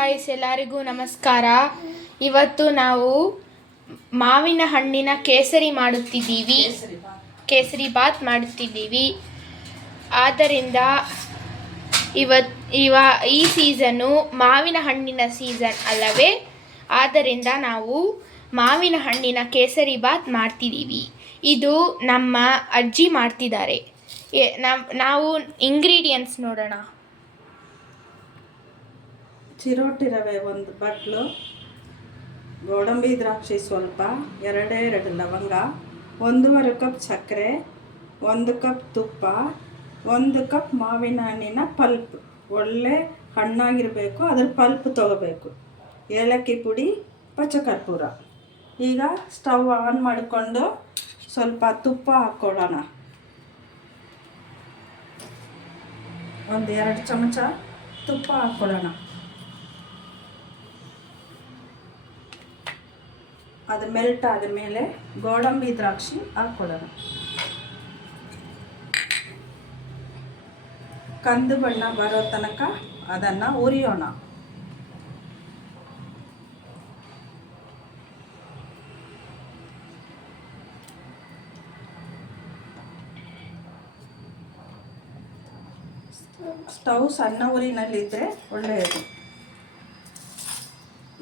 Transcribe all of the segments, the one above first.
Hi ಎಲ್ಲರಿಗೂ ನಮಸ್ಕಾರ. ಇವತ್ತು ನಾವು ಮಾವಿನ ಹಣ್ಣಿನ ಕೇಸರಿ ಮಾಡುತ್ತಿದ್ದೀವಿ. ಕೇಸರಿ ಬಾತ್ ಮಾಡುತ್ತಿದ್ದೀವಿ. ಆದ್ದರಿಂದ ಈ ಸೀಸನ್ನು ಮಾವಿನ ಹಣ್ಣಿನ ಸೀಸನ್ ಅಲ್ಲವೇ? ಆದ್ದರಿಂದ ನಾವು ಮಾವಿನ ಹಣ್ಣಿನ ಕೇಸರಿ ಬಾತ್ ಮಾಡ್ತಿದ್ದೀವಿ. ಇದು ನಮ್ಮ ಅಜ್ಜಿ ಮಾಡ್ತಿದ್ದಾರೆ. ನಾವು ಇಂಗ್ರೀಡಿಯೆಂಟ್ಸ್ ನೋಡೋಣ. ಚಿರೋಟಿ ರವೆ 1 ಬಟ್ಲು, ಗೋಡಂಬಿ ದ್ರಾಕ್ಷಿ ಸ್ವಲ್ಪ, 2 ಲವಂಗ, 1.5 ಕಪ್ ಸಕ್ಕರೆ, 1 ಕಪ್ ತುಪ್ಪ, 1 ಕಪ್ ಮಾವಿನ ಹಣ್ಣಿನ ಪಲ್ಪ್, ಒಳ್ಳೆ ಹಣ್ಣಾಗಿರಬೇಕು, ಅದ್ರ ಪಲ್ಪ್ ತೊಗೋಬೇಕು, ಏಲಕ್ಕಿ ಪುಡಿ, ಪಚ್ಚಕರ್ಪೂರ. ಈಗ ಸ್ಟವ್ ಆನ್ ಮಾಡಿಕೊಂಡು ಸ್ವಲ್ಪ ತುಪ್ಪ ಹಾಕ್ಕೊಳ್ಳೋಣ. 1-2 ಚಮಚ ತುಪ್ಪ ಹಾಕ್ಕೊಳ್ಳೋಣ. ಅದು ಮೆಲ್ಟ್ ಆದ ಮೇಲೆ ಗೋಡಂಬಿ ದ್ರಾಕ್ಷಿ ಹಾಕ್ಕೊಳ್ಳೋಣ. ಕಂದು ಬಣ್ಣ ಬರೋ ತನಕ ಅದನ್ನು ಹುರಿಯೋಣ. ಸ್ಟವ್ ಸಣ್ಣ ಉರಿನಲ್ಲಿದ್ದರೆ ಒಳ್ಳೆಯದು.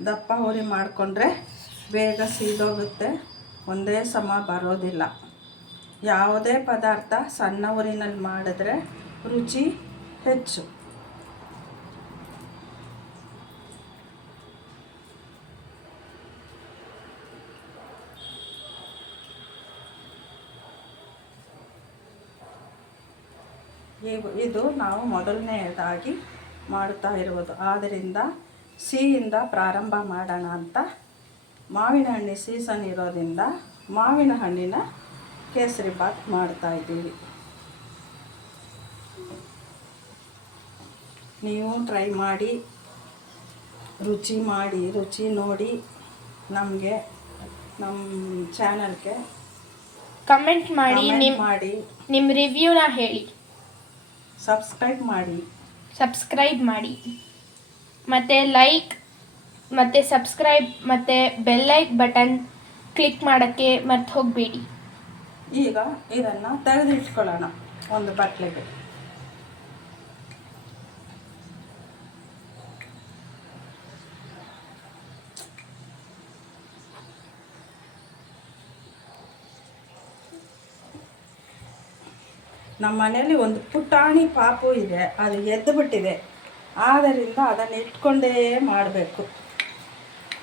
ದಪ್ಪ ಉರಿ ಮಾಡಿಕೊಂಡ್ರೆ ಬೇಗ ಸೀದೋಗುತ್ತೆ, ಒಂದೇ ಸಮ ಬರೋದಿಲ್ಲ. ಯಾವುದೇ ಪದಾರ್ಥ ಸಣ್ಣ ಉರಿನಲ್ಲಿ ಮಾಡಿದ್ರೆ ರುಚಿ ಹೆಚ್ಚು. ಇದು ನಾವು ಮೊದಲನೇದಾಗಿ ಮಾಡ್ತಾ ಇರುವುದು. ಆದ್ದರಿಂದ ಸಿಹಿಯಿಂದ ಪ್ರಾರಂಭ ಮಾಡೋಣ ಅಂತ. ಮಾವಿನ ಹಣ್ಣಿನ ಸೀಸನ್ ಇರೋದ್ರಿಂದ ಮಾವಿನ ಹಣ್ಣಿನ ಕೇಸರಿ ಬಾತ್ ಮಾಡ್ತಾ ಇದ್ದೀವಿ. ನೀವು ಟ್ರೈ ಮಾಡಿ, ರುಚಿ ನೋಡಿ ನಮಗೆ ನಮ್ಮ ಚಾನಲ್ಗೆ ಕಮೆಂಟ್ ಮಾಡಿ ನಿಮ್ಮ ರಿವ್ಯೂನ ಹೇಳಿ. ಸಬ್ಸ್ಕ್ರೈಬ್ ಮಾಡಿ ಮತ್ತು ಲೈಕ್ ಮತ್ತು ಸಬ್ಸ್ಕ್ರೈಬ್ ಮತ್ತು ಬೆಲ್ಲೈಕ್ ಬಟನ್ ಕ್ಲಿಕ್ ಮಾಡೋಕ್ಕೆ ಮರ್ತು ಹೋಗಬೇಡಿ. ಈಗ ಇದನ್ನು ತೆಗೆದಿಟ್ಕೊಳ್ಳೋಣ ಒಂದು ಬಟ್ಲಿಗೆ. ನಮ್ಮ ಮನೆಯಲ್ಲಿ ಒಂದು ಪುಟಾಣಿ ಪಾಪು ಇದೆ, ಅದು ಎದ್ದು ಬಿಟ್ಟಿದೆ. ಆದ್ದರಿಂದ ಅದನ್ನು ಇಟ್ಕೊಂಡೇ ಮಾಡಬೇಕು.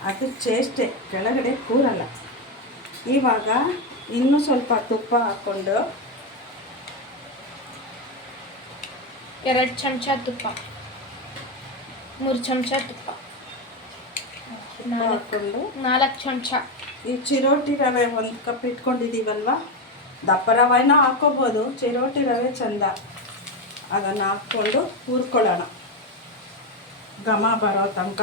ಅದು ಚೇಷ್ಟೆ, ಕೆಳಗಡೆ ಕೂರಲ್ಲ. ಇವಾಗ ಇನ್ನೂ ಸ್ವಲ್ಪ ತುಪ್ಪ ಹಾಕ್ಕೊಂಡು 2 ಚಮಚ ತುಪ್ಪ, 3 ಚಮಚ ತುಪ್ಪ ಹಾಕ್ಕೊಂಡು 4 ಚಮಚ ಈ ಚಿರೋಟಿ ರವೆ 1 ಕಪ್ ಇಟ್ಕೊಂಡಿದ್ದೀವಲ್ವ, ದಪ್ಪ ರವೆನ ಹಾಕ್ಕೋಬೋದು, ಚಿರೋಟಿ ರವೆ ಚೆಂದ. ಅದನ್ನು ಹಾಕ್ಕೊಂಡು ಹುರ್ಕೊಳ್ಳೋಣ ಘಮ ಬರೋ ತನಕ.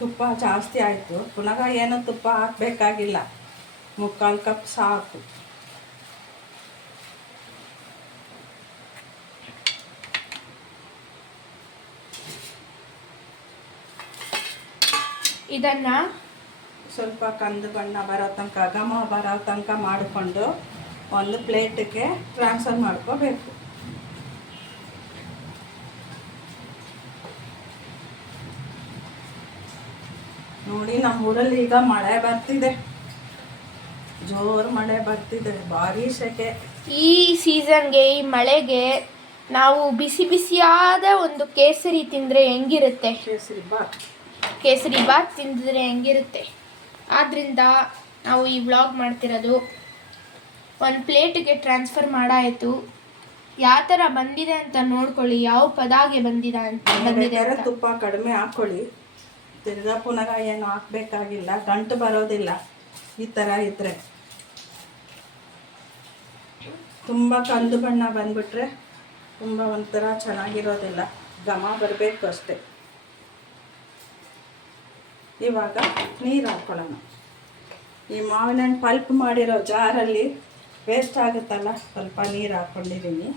ತುಪ್ಪ ಜಾಸ್ತಿ ಆಯಿತು, ಪುನಃ ಏನೋ ತುಪ್ಪ ಹಾಕಬೇಕಾಗಿಲ್ಲ, 3/4 ಕಪ್ ಸಾಕು. ಇದನ್ನು ಸ್ವಲ್ಪ ಕಂದು ಬಣ್ಣ ಬರೋ ತನಕ, ಘಮ ಬರೋ ತನಕ ಮಾಡಿಕೊಂಡು ಒಂದು ಪ್ಲೇಟಿಗೆ ಟ್ರಾನ್ಸ್ಫರ್ ಮಾಡ್ಕೋಬೇಕು. ನೋಡಿ, ನಮ್ಮ ಊರಲ್ಲಿ ಈಗ ಮಳೆ ಬರ್ತಿದೆ, ಜೋರು ಮಳೆ ಬರ್ತಿದೆ, ಭಾರಿ ಸೆಕೆ. ಈ ಸೀಸನ್ಗೆ, ಈ ಮಳೆಗೆ ನಾವು ಬಿಸಿ ಬಿಸಿಯಾದ ಒಂದು ಕೇಸರಿ ತಿಂದರೆ ಹೆಂಗಿರುತ್ತೆ? ಕೇಸರಿ ಬಾತ್ ತಿಂದಿದ್ರೆ ಹೆಂಗಿರುತ್ತೆ? ಆದ್ದರಿಂದ ನಾವು ಈ ವ್ಲಾಗ್ ಮಾಡ್ತಿರೋದು. ಒಂದು ಪ್ಲೇಟಿಗೆ ಟ್ರಾನ್ಸ್ಫರ್ ಮಾಡಾಯಿತು. ಯಾವ ಥರ ಬಂದಿದೆ ಅಂತ ನೋಡ್ಕೊಳ್ಳಿ, ಯಾವ ಪದಾಗೆ ಬಂದಿದೆ ಅಂತ. ತುಪ್ಪ ಕಡಿಮೆ ಹಾಕ್ಕೊಳ್ಳಿ, ತಿರ್ಗಾ ಪುನಃ ಏನು ಹಾಕಬೇಕಾಗಿಲ್ಲ, ಗಂಟು ಬರೋದಿಲ್ಲ. ಈ ಥರ ಇದ್ದರೆ ತುಂಬ ಕಂದು ಬಣ್ಣ ಬಂದುಬಿಟ್ರೆ ತುಂಬ ಒಂಥರ ಚೆನ್ನಾಗಿರೋದಿಲ್ಲ. ಘಮ ಬರಬೇಕು ಅಷ್ಟೇ. ಇವಾಗ ನೀರು ಹಾಕ್ಕೊಳ್ಳೋಣ. ಈ ಮಾವಿನ ಹಣ್ಣು ಪಲ್ಪ್ ಮಾಡಿರೋ ಜಾರಲ್ಲಿ ವೇಸ್ಟ್ ಆಗುತ್ತಲ್ಲ, ಸ್ವಲ್ಪ ನೀರು ಹಾಕ್ಕೊಂಡಿದ್ದೀನಿ.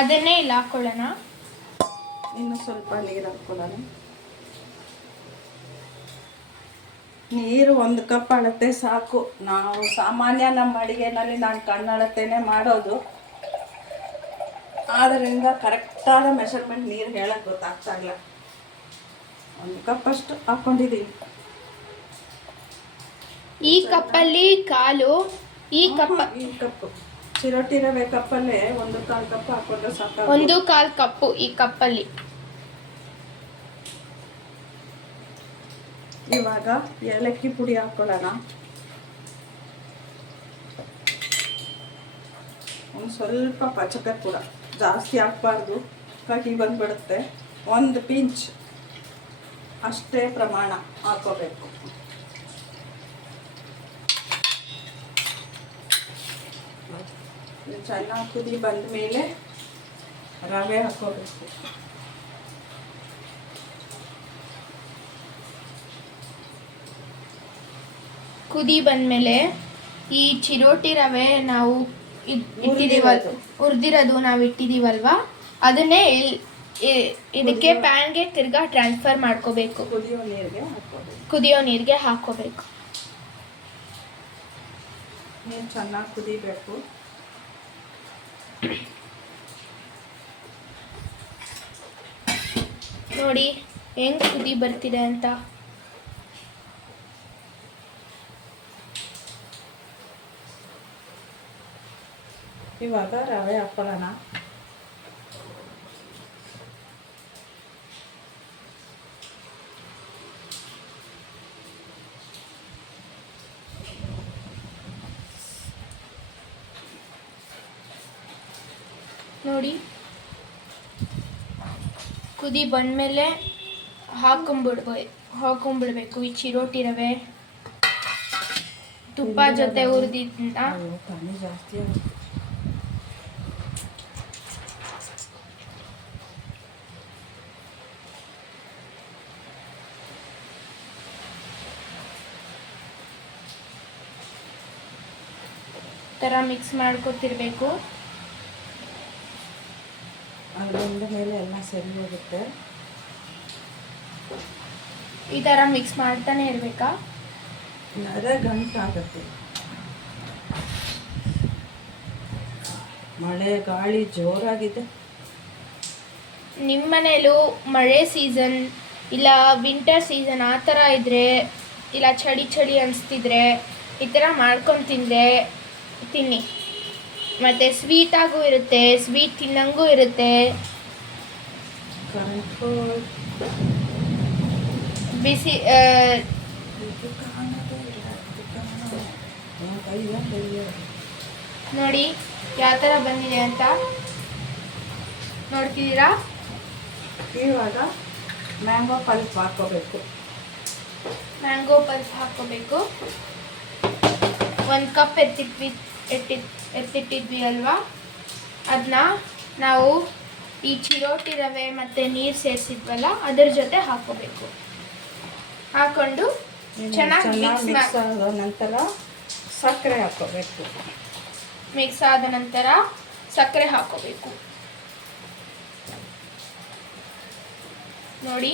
ಅದನ್ನೇ ಇಲ್ಲಿ ಹಾಕ್ಕೊಳ್ಳೋಣ. ಇನ್ನು ಸ್ವಲ್ಪ ನೀರು ಹಾಕ್ಕೊಳ್ಳೋಣ. ನೀರು 1 ಕಪ್ ಅಳತೆ ಸಾಕು. ನಾವು ಸಾಮಾನ್ಯ ನಮ್ಮ ಅಡುಗೆನಲ್ಲಿ ನಾನು ಕಣ್ಣಳತೆನೇ ಮಾಡೋದು, ಆದ್ದರಿಂದ ಕರೆಕ್ಟಾದ ಮೆಷರ್ಮೆಂಟ್ ನೀರು ಹೇಳಕ್ಕೆ ಗೊತ್ತಾಗ್ತಾ ಇಲ್ಲ. 1 ಕಪ್ ಅಷ್ಟು ಹಾಕ್ಕೊಂಡಿದ್ದೀನಿ. ಈ ಕಪ್ಪಲ್ಲಿ ಕಾಲು, ಈ ಕಪ್ಪು ಚಿರೋಟಿ ರವೆ ಕಪ್ಪಲ್ಲೇ 1/4 ಕಪ್ ಹಾಕ್ಕೊಂಡ್ರೆ ಸಾಕು. 1/4 ಕಪ್ಪು ಈ ಕಪ್ಪಲ್ಲಿ. ಇವಾಗ ಏಲಕ್ಕಿ ಪುಡಿ ಹಾಕ್ಕೊಳ್ಳೋಣ. ಒಂದು ಸ್ವಲ್ಪ ಪಚಕ ಕೂಡ, ಜಾಸ್ತಿ ಹಾಕ್ಬಾರ್ದು, ಕಹಿ ಬಂದ್ಬಿಡುತ್ತೆ. 1 ಪಿಂಚ್ ಅಷ್ಟೇ ಪ್ರಮಾಣ ಹಾಕೋಬೇಕು. ಚೆನ್ನಾಗಿ ಕುದಿ ಬಂದ ಮೇಲೆ ರವೆ ಹಾಕೋಬೇಕು. ಕುದಿ ಬಂದಮೇಲೆ ಈ ಚಿರೋಟಿ ರವೆ ನಾವು ಹುರಿದಿರೋದು ನಾವು ಇಟ್ಟಿದ್ದೀವಲ್ವಾ, ಅದನ್ನೇ ಇದಕ್ಕೆ ಪ್ಯಾನ್ಗೆ ತಿರ್ಗಾ ಟ್ರಾನ್ಸ್ಫರ್ ಮಾಡ್ಕೋಬೇಕು. ಕುದಿಯೋ ನೀರಿಗೆ ಹಾಕೋಬೇಕು. ನೀರು ಚೆನ್ನಾಗಿ ಕುದಿಬೇಕು. ನೋಡಿ ಹೆಂಗ್ ಕುದಿ ಬರ್ತಿದೆ ಅಂತ. ಇವಾಗ ರವೆ ಹಾಕ್ಕೊಳ್ಳೋಣ. ನೋಡಿ ಕುದಿ ಬಂದಮೇಲೆ ಹಾಕೊಂಡ್ಬಿಡ್ಬೇಕು ಈ ಚಿರೋಟಿ ರವೆ. ತುಪ್ಪ ಜೊತೆ ಹುರಿದಿದ್ದ ಜಾಸ್ತಿ ಥರ ಮಿಕ್ಸ್ ಮಾಡ್ಕೊತಿರ್ಬೇಕು. ಅದರಿಂದ ಮೇಲೆ ಎಲ್ಲ ಸರಿ ಹೋಗುತ್ತೆ. ಈ ಥರ ಮಿಕ್ಸ್ ಮಾಡ್ತಾನೆ ಇರಬೇಕಾ? ಅದೇ ಗಂಟಾಗುತ್ತೆ. ಮಳೆ ಗಾಳಿ ಜೋರಾಗಿದೆ. ನಿಮ್ಮ ಮನೇಲೂ ಮಳೆ ಸೀಸನ್ ಇಲ್ಲ ವಿಂಟರ್ ಸೀಸನ್ ಆ ಥರ ಇದ್ದರೆ, ಇಲ್ಲ ಚಳಿ ಅನಿಸ್ತಿದ್ರೆ ಈ ಥರ ಮಾಡ್ಕೊಂಡು ತಿನ್ನಿ. ಮತ್ತು ಸ್ವೀಟಾಗೂ ಇರುತ್ತೆ, ಸ್ವೀಟ್ ತಿನ್ನಂಗೂ ಇರುತ್ತೆ. ಬಿಸಿ ನೋಡಿ ಯಾವ ಥರ ಬಂದಿದೆ ಅಂತ ನೋಡ್ತಿದ್ದೀರಾ? ಇವಾಗ ಮ್ಯಾಂಗೋ ಪಲ್ಪ್ ಹಾಕೋಬೇಕು. 1 ಕಪ್ ಎತ್ತಿಟ್ಟಿದ್ವಿ ಅಲ್ವಾ, ಅದನ್ನ ನಾವು ಈ ಚಿರೋಟಿ ರವೆ ಮತ್ತು ನೀರು ಸೇರಿಸಿದ್ವಲ್ಲ ಅದ್ರ ಜೊತೆ ಹಾಕೋಬೇಕು. ಹಾಕೊಂಡು ಚೆನ್ನಾಗಿ ಮಿಕ್ಸ್ ಆದ ನಂತರ ಸಕ್ಕರೆ ಹಾಕೋಬೇಕು. ಮಿಕ್ಸ್ ಆದ ನಂತರ ಸಕ್ಕರೆ ಹಾಕೋಬೇಕು. ನೋಡಿ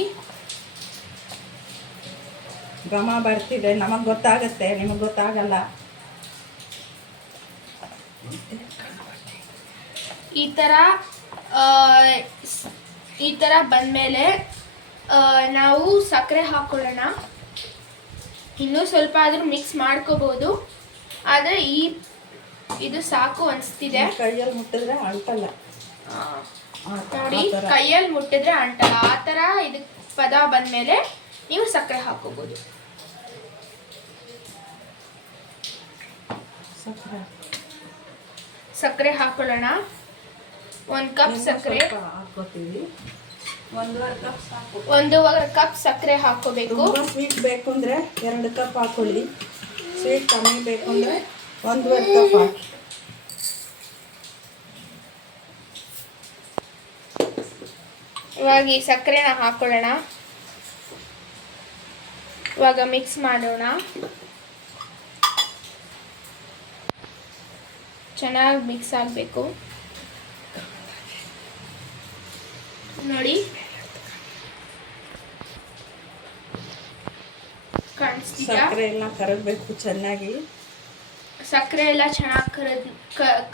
ಘಮ ಬರ್ತಿದೆ. ನಮಗೆ ಗೊತ್ತಾಗುತ್ತೆ, ನಿಮಗೆ ಗೊತ್ತಾಗಲ್ಲ. ಈ ಥರ ಬಂದಮೇಲೆ ನಾವು ಸಕ್ಕರೆ ಹಾಕ್ಕೊಳ್ಳೋಣ. ಇನ್ನೂ ಸ್ವಲ್ಪ ಆದರೂ ಮಿಕ್ಸ್ ಮಾಡ್ಕೋಬೋದು, ಆದರೆ ಇದು ಸಾಕು ಅನಿಸ್ತಿದೆ. ಕೈಯಲ್ಲಿ ಮುಟ್ಟಿದ್ರೆ ಅಂಟಲ್ಲ. ನೋಡಿ ಕೈಯಲ್ಲಿ ಮುಟ್ಟಿದ್ರೆ ಅಂಟಲ್ಲ. ಆ ಥರ ಇದಕ್ಕೆ ಪದ ಬಂದಮೇಲೆ ನೀವು ಸಕ್ಕರೆ ಹಾಕೋಬೋದು. ಸಕ್ಕರೆ ಹಾಕೊಳ್ಳೋಣ. 1 ಕಪ್ ಸಕ್ಕರೆ ಹಾಕೋತೀವಿ. 1.5 ಕಪ್ ಸಕ್ಕರೆ ಹಾಕೋಬೇಕು. ಸ್ವೀಟ್ ಬೇಕು ಅಂದರೆ 2 ಕಪ್ ಹಾಕೊಳ್ಳಿ. ಸ್ವೀಟ್ ಕಮ್ಮಿ ಬೇಕು ಅಂದರೆ 1.5 ಕಪ್ ಹಾಕಿ. ಇವಾಗ ಈ ಸಕ್ಕರೆನ ಹಾಕೊಳ್ಳೋಣ. ಇವಾಗ ಮಿಕ್ಸ್ ಮಾಡೋಣ. ಚೆನ್ನಾಗಿ ಮಿಕ್ಸ್ ಆಗಬೇಕು ನೋಡಿ. ಕಾಣಿಸ್ತಿದ್ಯಾ? ಸಕ್ಕರೆ ಎಲ್ಲ ಕರಗಬೇಕು ಚೆನ್ನಾಗಿ. ಸಕ್ಕರೆ ಎಲ್ಲ ಚೆನ್ನಾಗಿ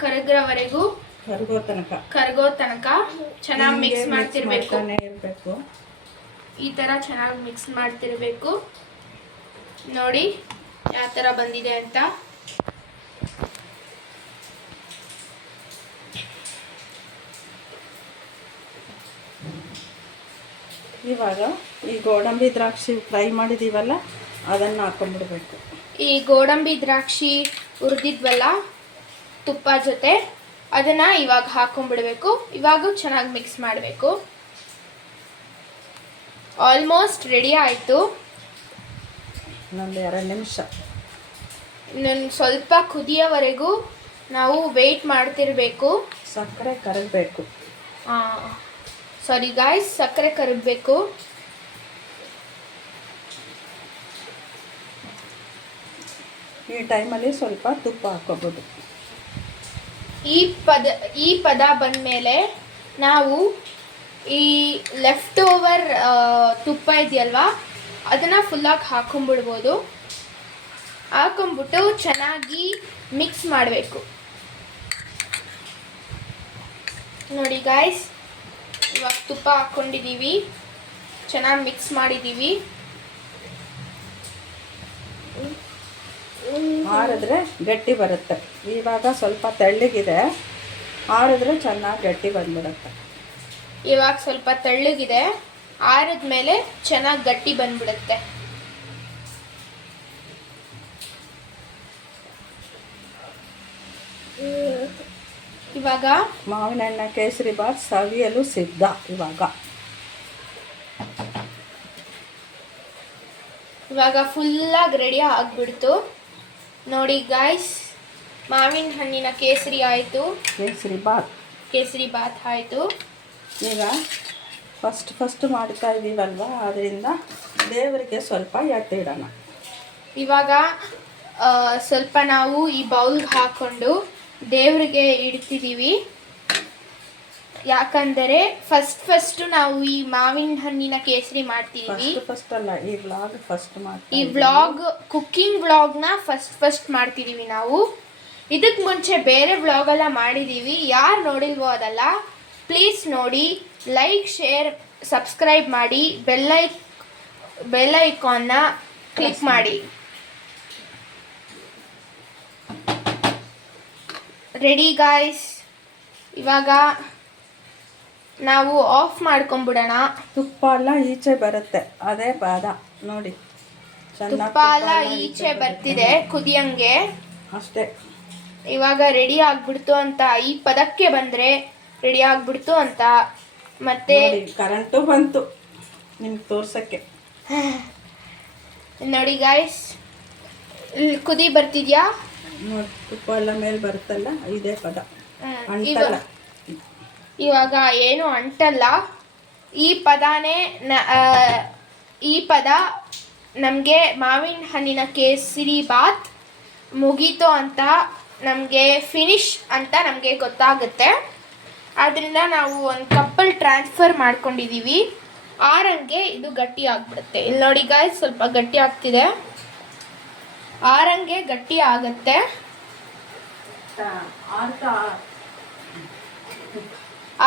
ಕರಗ್ರವರೆಗೂ ಕರಗೋ ತನಕ ಚೆನ್ನಾಗಿ ಮಿಕ್ಸ್ ಮಾಡ್ತಿರ್ಬೇಕು. ಈ ಥರ ಚೆನ್ನಾಗಿ ಮಿಕ್ಸ್ ಮಾಡ್ತಿರ್ಬೇಕು. ನೋಡಿ ಯಾವ ಥರ ಬಂದಿದೆ ಅಂತ. ಇವಾಗ ಈ ಗೋಡಂಬಿ ದ್ರಾಕ್ಷಿ ಫ್ರೈ ಮಾಡಿದ್ದೀವಲ್ಲ ಅದನ್ನು ಹಾಕೊಂಡ್ಬಿಡ್ಬೇಕು. ಈ ಗೋಡಂಬಿ ದ್ರಾಕ್ಷಿ ಹುರಿದಿದ್ವಲ್ಲ ತುಪ್ಪ ಜೊತೆ, ಅದನ್ನು ಇವಾಗ ಹಾಕೊಂಡ್ಬಿಡ್ಬೇಕು. ಇವಾಗ ಚೆನ್ನಾಗಿ ಮಿಕ್ಸ್ ಮಾಡಬೇಕು. ಆಲ್ಮೋಸ್ಟ್ ರೆಡಿ ಆಯಿತು. ಇನ್ನೊಂದು 2 ನಿಮಿಷ ಇನ್ನೊಂದು ಸ್ವಲ್ಪ ಕುದಿಯೋವರೆಗೂ ನಾವು ವೆಯ್ಟ್ ಮಾಡ್ತಿರ್ಬೇಕು. ಸಕ್ಕರೆ ಕರಗಬೇಕು. ಸಾರಿ ಗಾಯ್ಸ್, ಸಕ್ಕರೆ ಕರಗಬೇಕು. ಈ ಟೈಮಲ್ಲಿ ಸ್ವಲ್ಪ ತುಪ್ಪ ಹಾಕೋಬೋದು. ಈ ಪದ ಬಂದಮೇಲೆ ನಾವು ಈ ಲೆಫ್ಟ್ ಓವರ್ ತುಪ್ಪ ಇದೆಯಲ್ವಾ ಅದನ್ನು ಫುಲ್ಲಾಗಿ ಹಾಕೊಂಡ್ಬಿಡ್ಬೋದು. ಹಾಕೊಂಡ್ಬಿಟ್ಟು ಚೆನ್ನಾಗಿ ಮಿಕ್ಸ್ ಮಾಡಬೇಕು. ನೋಡಿ ಗಾಯ್ಸ್, ಇವಾಗ ತುಪ್ಪ ಹಾಕ್ಕೊಂಡಿದ್ದೀವಿ, ಚೆನ್ನಾಗಿ ಮಿಕ್ಸ್ ಮಾಡಿದ್ದೀವಿ. ಆರಿದ್ರೆ ಗಟ್ಟಿ ಬರುತ್ತೆ. ಇವಾಗ ಸ್ವಲ್ಪ ತೆಳ್ಳಗಿದೆ, ಆರಿದ್ರೆ ಚೆನ್ನಾಗಿ ಗಟ್ಟಿ ಬಂದ್ಬಿಡುತ್ತೆ. ಇವಾಗ ಸ್ವಲ್ಪ ತೆಳ್ಳಗಿದೆ, ಆರಿದ್ಮೇಲೆ ಚೆನ್ನಾಗಿ ಗಟ್ಟಿ ಬಂದ್ಬಿಡುತ್ತೆ. ಇವಾಗ ಮಾವಿನ ಹಣ್ಣ ಕೇಸರಿ ಬಾತ್ ಸವಿಯಲು ಸಿದ್ಧ. ಇವಾಗ ಫುಲ್ಲಾಗಿ ರೆಡಿ ಆಗಿಬಿಡ್ತು ನೋಡಿ ಗಾಯ್ಸ್. ಮಾವಿನ ಹಣ್ಣಿನ ಕೇಸರಿ ಆಯಿತು, ಕೇಸರಿ ಬಾತ್ ಆಯಿತು. ಈಗ ಫಸ್ಟ್ ಮಾಡ್ತಾ ಇದ್ದೀವಲ್ವ, ಅದರಿಂದ ದೇವರಿಗೆ ಸ್ವಲ್ಪ ಎತ್ತಿಡೋಣ. ಇವಾಗ ಸ್ವಲ್ಪ ನಾವು ಈ ಬೌಲ್ಗೆ ಹಾಕ್ಕೊಂಡು ದೇವರಿಗೆ ಇಡ್ತಿದ್ದೀವಿ. ಯಾಕಂದರೆ ಫಸ್ಟ್ ನಾವು ಈ ಮಾವಿನ ಹಣ್ಣಿನ ಕೇಸರಿ ಮಾಡ್ತಿದ್ದೀವಿ. ಈ ವ್ಲಾಗ್ ಕುಕ್ಕಿಂಗ್ ವ್ಲಾಗ್ನ ಫಸ್ಟ್ ಮಾಡ್ತಿದ್ದೀವಿ ನಾವು. ಇದಕ್ಕೆ ಮುಂಚೆ ಬೇರೆ ವ್ಲಾಗೆಲ್ಲ ಮಾಡಿದ್ದೀವಿ, ಯಾರು ನೋಡಿಲ್ವೋ ಅದಲ್ಲ, ಪ್ಲೀಸ್ ನೋಡಿ, ಲೈಕ್, ಶೇರ್, ಸಬ್ಸ್ಕ್ರೈಬ್ ಮಾಡಿ, ಬೆಲ್ ಐಕಾನ್ನ ಕ್ಲಿಕ್ ಮಾಡಿ. ರೆಡಿ ಗಾಯ್ಸ್, ಇವಾಗ ನಾವು ಆಫ್ ಮಾಡ್ಕೊಂಡ್ಬಿಡೋಣ. ತುಪ್ಪ ಎಲ್ಲ ಈಚೆ ಬರುತ್ತೆ, ಅದೇ ಪಾದ ನೋಡಿ. ತುಪ್ಪ ಎಲ್ಲ ಈಚೆ ಬರ್ತಿದೆ ಕುದಿಯಂಗೆ ಅಷ್ಟೇ. ಇವಾಗ ರೆಡಿ ಆಗ್ಬಿಡ್ತು ಅಂತ, ಈ ಪದಕ್ಕೆ ಬಂದರೆ ರೆಡಿ ಆಗ್ಬಿಡ್ತು ಅಂತ. ಮತ್ತೆ ಕರೆಂಟು ಬಂತು ನಿಮ್ಗೆ ತೋರ್ಸಕ್ಕೆ. ನೋಡಿ ಗಾಯ್ಸ್, ಕುದಿ ಬರ್ತಿದ್ಯಾ ನೋಡಿ, ತುಪ್ಪ ಎಲ್ಲ ಮೇಲೆ ಬರುತ್ತಲ್ಲ, ಇದೇ ಪದ. ಅಂಟಲ್ಲ. ಇವಾಗ ಏನು ಅಂಟಲ್ಲ. ಈ ಪದ ನಮಗೆ ಮಾವಿನ ಹಣ್ಣಿನ ಕೇಸರಿ ಬಾತ್ ಮುಗೀತು ಅಂತ, ನಮಗೆ ಫಿನಿಶ್ ಅಂತ ನಮಗೆ ಗೊತ್ತಾಗುತ್ತೆ. ಆದ್ದರಿಂದ ನಾವು ಒಂದು ಕಪ್ಪಲ್ಲಿ ಟ್ರಾನ್ಸ್ಫರ್ ಮಾಡ್ಕೊಂಡಿದ್ದೀವಿ. ಆರಂಗೆ ಇದು ಗಟ್ಟಿ ಆಗಿಬಿಡುತ್ತೆ. ಇಲ್ಲಿ ನೋಡಿ ಗಾಯ್ಸ್, ಸ್ವಲ್ಪ ಗಟ್ಟಿ ಆಗ್ತಿದೆ. ಆರಂಗೆ ಗಟ್ಟಿ ಆಗುತ್ತೆ.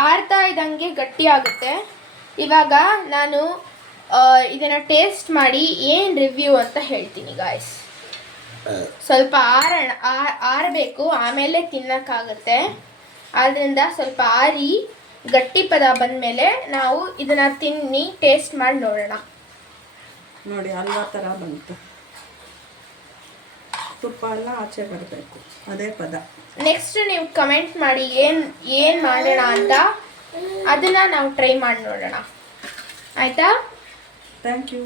ಆರ್ತಾ ಇದ್ದಂಗೆ ಗಟ್ಟಿ ಆಗುತ್ತೆ. ಇವಾಗ ನಾನು ಇದನ್ನು ಟೇಸ್ಟ್ ಮಾಡಿ ಏನು ರಿವ್ಯೂ ಅಂತ ಹೇಳ್ತೀನಿ ಗಾಯ್ಸ್. ಸ್ವಲ್ಪ ಆರಬೇಕು, ಆಮೇಲೆ ತಿನ್ನೋಕ್ಕಾಗತ್ತೆ. ಆದ್ದರಿಂದ ಸ್ವಲ್ಪ ಆರಿ ಗಟ್ಟಿ ಪದ ಬಂದಮೇಲೆ ನಾವು ಇದನ್ನು ತಿನ್ನಿ ಟೇಸ್ಟ್ ಮಾಡಿ ನೋಡೋಣ. ನೋಡಿ, ಹಲ್ವಾ ಥರ ಬಂತು. ತುಪ್ಪ ಎಲ್ಲ ಆಚೆ ಬರಬೇಕು, ಅದೇ ಪದ. ನೆಕ್ಸ್ಟ್ ನೀವು ಕಮೆಂಟ್ ಮಾಡಿ ಏನು ಮಾಡೋಣ ಅಂತ, ಅದನ್ನು ನಾವು ಟ್ರೈ ಮಾಡಿ ನೋಡೋಣ. ಆಯಿತಾ? Thank you.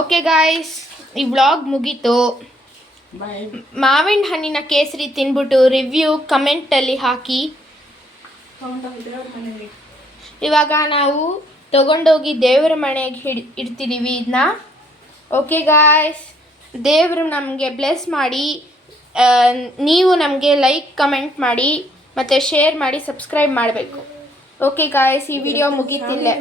ಓಕೆ ಗಾಯ್ಸ್, ಈ ವ್ಲಾಗ್ ಮುಗೀತು. ಬಾಯ್. ಮಾವಿನ ಹಣ್ಣಿನ ಕೇಸರಿ ತಿನ್ಬಿಟ್ಟು ರಿವ್ಯೂ ಕಮೆಂಟಲ್ಲಿ ಹಾಕಿ. ಇವಾಗ ನಾವು ತಗೊಂಡೋಗಿ ದೇವರ ಮನೆಗೆ ಇಡ್ತಿದ್ದೀವಿ ಇದನ್ನ. ಓಕೆ ಗಾಯ್ಸ್, ದೇವರು ನಮಗೆ ಬ್ಲೆಸ್ ಮಾಡಿ. ನೀವು ನಮಗೆ ಲೈಕ್ ಕಮೆಂಟ್ ಮಾಡಿ ಮತ್ತು ಶೇರ್ ಮಾಡಿ ಸಬ್ಸ್ಕ್ರೈಬ್ ಮಾಡಬೇಕು. ಓಕೆ ಗಾಯ್ಸ್, ಈ ವಿಡಿಯೋ ಮುಗೀತಿಲ್ಲೇ.